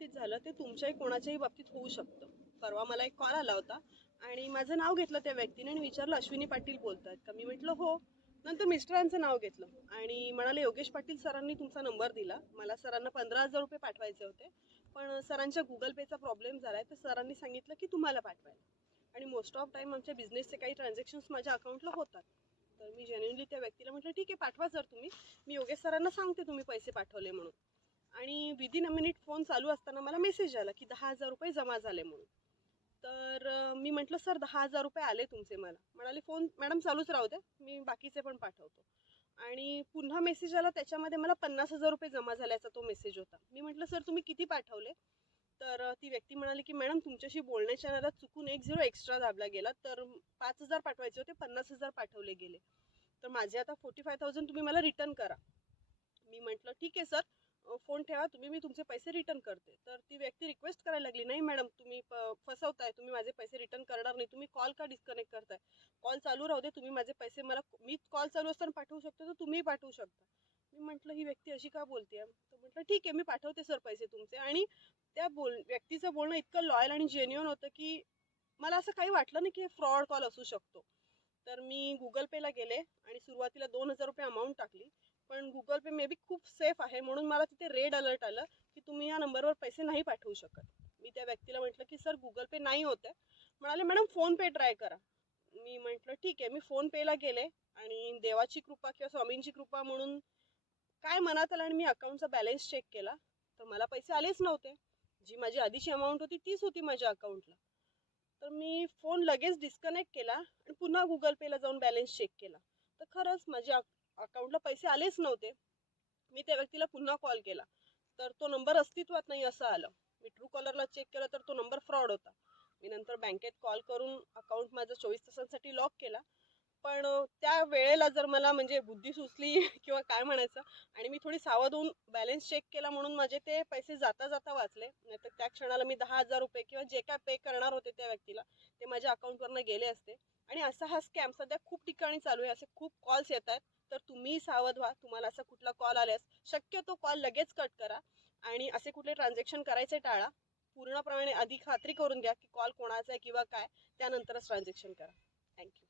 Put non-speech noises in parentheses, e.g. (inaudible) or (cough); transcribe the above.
बाबतीत झालं ते तुमच्याही कोणाच्याही बाबतीत होऊ शकतं. परवा मला एक कॉल आला होता आणि माझं नाव घेतलं त्या व्यक्तीने आणि विचारलं अश्विनी पाटील बोलतात का मी म्हटलं हो. नंतर मिस्टरांचं नाव घेतलं आणि म्हणाले योगेश पाटील सरांनी तुमचा नंबर दिला. मला सरांना पंधरा हजार रुपये पाठवायचे होते पण सरांच्या गुगल पेचा प्रॉब्लेम झाला आहे तर सरांनी सांगितलं की तुम्हाला पाठवायला. आणि मोस्ट ऑफ टाईम आमच्या बिझनेसचे काही ट्रान्झॅक्शन्स माझ्या अकाउंटला होतात. तर मी जेन्युनली त्या व्यक्तीला म्हटलं ठीक आहे पाठवा जर तुम्ही. मी योगेश सरांना सांगते तुम्ही पैसे पाठवले म्हणून. आणि विदिन अ मिनिट फोन चालू असताना मला मेसेज आला की दहा हजार रुपये जमा झाले म्हणून. तर मी म्हटलं सर दहा हजार रुपये आले तुमचे मला. म्हणाले फोन मॅडम चालूच राहू द्या. मी बाकीचे पण पाठवतो. आणि पुन्हा मेसेज आला त्याच्यामध्ये मला पन्नास हजार रुपये जमा झाल्याचा तो मेसेज होता. मी म्हटलं सर तुम्ही किती पाठवले? तर ती व्यक्ती म्हणाली की मॅडम तुमच्याशी बोलण्याच्या नादात चुकून एक झिरो एक्स्ट्रा दाबला गेला. तर पाच हजार पाठवायचे होते पन्नास हजार पाठवले गेले. तर माझे आता फोर्टी फाय थाउजंड तुम्ही मला रिटर्न करा. मी म्हटलं ठीक आहे सर. फोन ठेवा तुम्ही मी तुमचे पैसे रिटर्न करते. तर ती व्यक्ती रिक्वेस्ट करायला लागली नाही मॅडम तुम्ही प- फसवताय तुम्ही माझे पैसे रिटर्न करणार नाही तुम्ही कॉल का डिस्कनेक्ट करताय? कॉल चालू राहू दे तुम्ही माझे पैसे मला मी कॉल चालू असताना पाठवू शकतो तर तुम्ही पाठवू शकता. मी म्हटलं ही व्यक्ती अशी का बोलते तर म्हटलं ठीक आहे मी पाठवते सर पैसे तुमचे. आणि त्या बोल व्यक्तीचं बोलणं इतकं लॉयल आणि जेन्युअन होतं की मला असं काही वाटलं नाही की हे फ्रॉड कॉल असू शकतो. तर मी गुगल पेला गेले आणि सुरुवातीला दोन हजार रुपये अमाऊंट टाकली. पण गुगल पे मे बी खूप सेफ आहे. म्हणून मला तिथे रेड अलर्ट आलं की तुम्ही या नंबरवर पैसे नाही पाठवू शकत. मी त्या व्यक्तीला म्हटलं की सर गुगल पे नाही होत आहे म्हणाले मॅडम फोन पे ट्राय करा. मी म्हटलं ठीक आहे. मी फोन पेला गेले आणि देवाची कृपा किंवा स्वामींची कृपा म्हणून काय मनात आलं आणि मी अकाउंटचा बॅलन्स चेक केला तर मला पैसे आलेच नव्हते. जी माझी आधीची अमाऊंट होती तीच होती माझ्या अकाउंटला तर मी फोन लगेच डिस्कनेक्ट केला आणि पुन्हा गुगल पेला जाऊन बॅलन्स चेक केला. तर खरंच माझ्या अकाउंटला पैसे आलेच नव्हते. मी त्या व्यक्तीला पुन्हा कॉल केला. तर तो नंबर अस्तित्वात नाही असं आलं. मी ट्रू कॉलरला चेक केलं तर तो नंबर फ्रॉड होता. मी नंतर बँकेत कॉल करून अकाउंट माझं चोवीस तासांसाठी लॉक केला. पण त्या वेळेला जर मला म्हणजे बुद्धी सुचली (laughs) किंवा काय म्हणायचं आणि मी थोडी सावध होऊन बॅलन्स चेक केला म्हणून माझे ते पैसे जाता जाता वाचले. नाहीतर त्या क्षणाला मी दहा हजार रुपये किंवा जे काय पे करणार होते त्या व्यक्तीला ते माझ्या अकाउंटवरनं गेले असते. आणि असा हा स्कॅम सध्या खूप ठिकाणी चालू आहे. असे खूप कॉल्स येत आहेत. तर तुम्ही सावध व्हा. तुम्हाला असा कुठला कॉल आल्यास शक्यतो कॉल लगेच कट करा आणि असे कुठले ट्रान्झॅक्शन करायचे टाळा. पूर्णप्रमाणे आधी खात्री करून घ्या की कॉल कोणाचा आहे किंवा काय. त्यानंतरच ट्रान्झॅक्शन करा. थँक्यू.